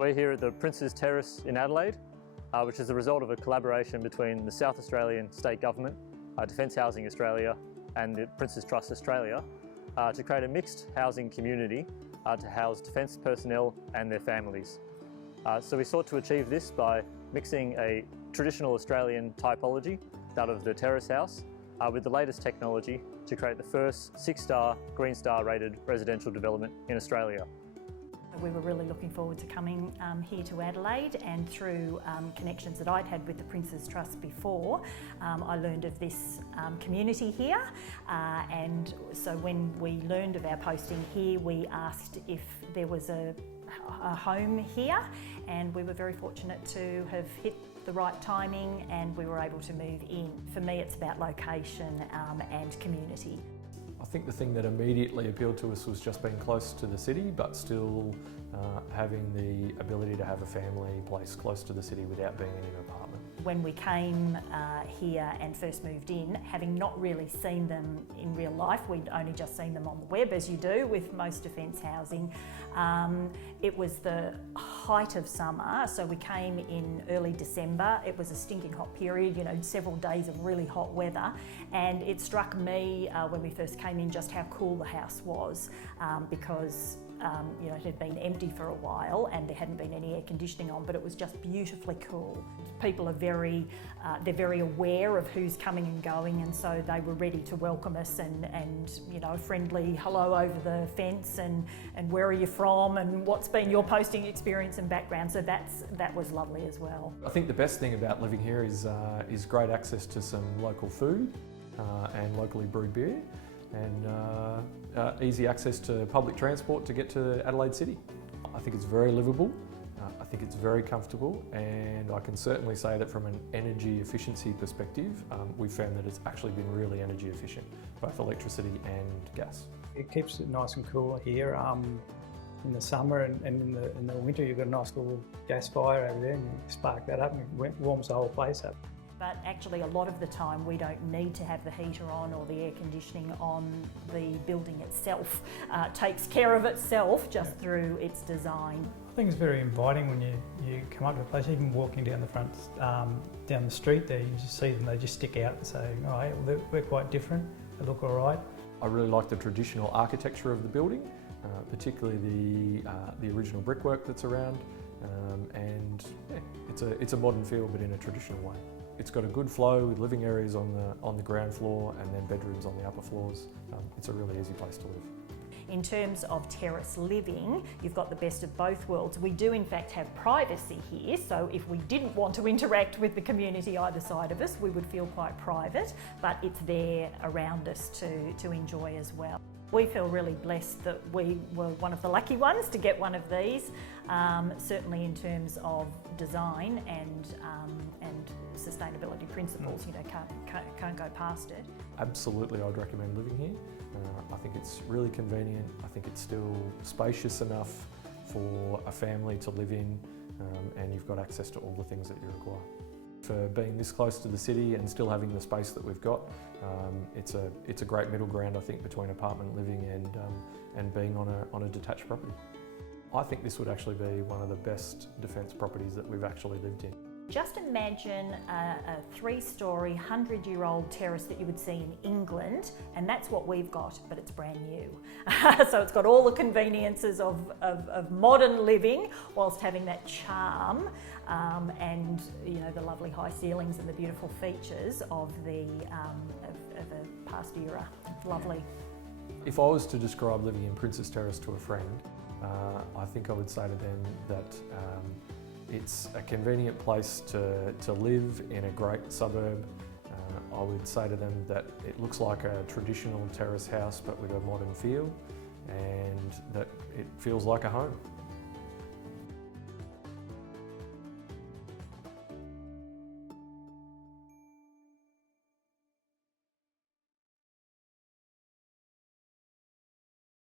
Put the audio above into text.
We're here at the Prince's Terrace in Adelaide, which is the result of a collaboration between the South Australian State Government, Defence Housing Australia and the Prince's Trust Australia to create a mixed housing community to house defence personnel and their families. So we sought to achieve this by mixing a traditional Australian typology, that of the terrace house, with the latest technology to create the first 6-star Green Star rated residential development in Australia. We were really looking forward to coming here to Adelaide, and through connections that I'd had with the Prince's Trust before, I learned of this community here, and so when we learned of our posting here, we asked if there was a home here, and we were very fortunate to have hit the right timing and we were able to move in. For me, it's about location and community. I think the thing that immediately appealed to us was just being close to the city, but still having the ability to have a family place close to the city without being in an apartment. When we came here and first moved in, having not really seen them in real life, we'd only just seen them on the web, as you do with most defence housing. It was the height of summer, so we came in early December. It was a stinking hot period, you know, several days of really hot weather, and it struck me when we first came in just how cool the house was, because you know, it had been empty for a while and there hadn't been any air conditioning on, but it was just beautifully cool. People are they're very aware of who's coming and going, and so they were ready to welcome us and you know, a friendly hello over the fence and where are you from and what's been your posting experience and background. So that was lovely as well. I think the best thing about living here is great access to some local food and locally brewed beer, and easy access to public transport to get to Adelaide City. I think it's very livable, I think it's very comfortable, and I can certainly say that from an energy efficiency perspective, we've found that it's actually been really energy efficient, both electricity and gas. It keeps it nice and cool here. In the summer and in the winter, you've got a nice little gas fire over there and you spark that up and it warms the whole place up. But actually a lot of the time we don't need to have the heater on or the air conditioning on. The building itself takes care of itself just through its design. I think it's very inviting when you come up to a place, even walking down the front, down the street there, you just see them, they just stick out and say, oh, hey, well, we're quite different, they look all right. I really like the traditional architecture of the building, particularly the original brickwork that's around, and yeah, it's a modern feel but in a traditional way. It's got a good flow with living areas on the ground floor and then bedrooms on the upper floors. It's a really easy place to live. In terms of terrace living, you've got the best of both worlds. We do in fact have privacy here, so if we didn't want to interact with the community either side of us, we would feel quite private, but it's there around us to enjoy as well. We feel really blessed that we were one of the lucky ones to get one of these, certainly in terms of design and sustainability principles. You know, can't go past it. Absolutely, I'd recommend living here. I think it's really convenient. I think it's still spacious enough for a family to live in, and you've got access to all the things that you require. For being this close to the city and still having the space that we've got, it's a great middle ground, I think, between apartment living and being on a detached property. I think this would actually be one of the best defence properties that we've actually lived in. Just imagine a 3-storey, 100-year-old terrace that you would see in England, and that's what we've got, but it's brand new. So it's got all the conveniences of modern living, whilst having that charm and you know, the lovely high ceilings and the beautiful features of a past era. It's lovely. If I was to describe living in Prince's Terrace to a friend, I think I would say to them that it's a convenient place to live in a great suburb. I would say to them that it looks like a traditional terrace house but with a modern feel, and that it feels like a home.